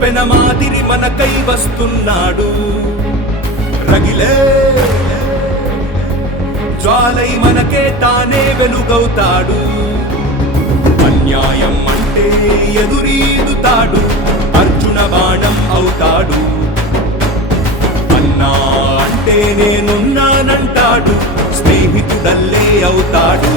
పెనమాదిరి మనకై వస్తున్నాడు రగిలే జ్వాలై మనకే తానే వెలుగవుతాడు అన్యాయం అంటే ఎదురీదుతాడు అర్జున బాణం అవుతాడు అన్నా అంటే నేనున్నానంటాడు స్నేహితుడల్లే అవుతాడు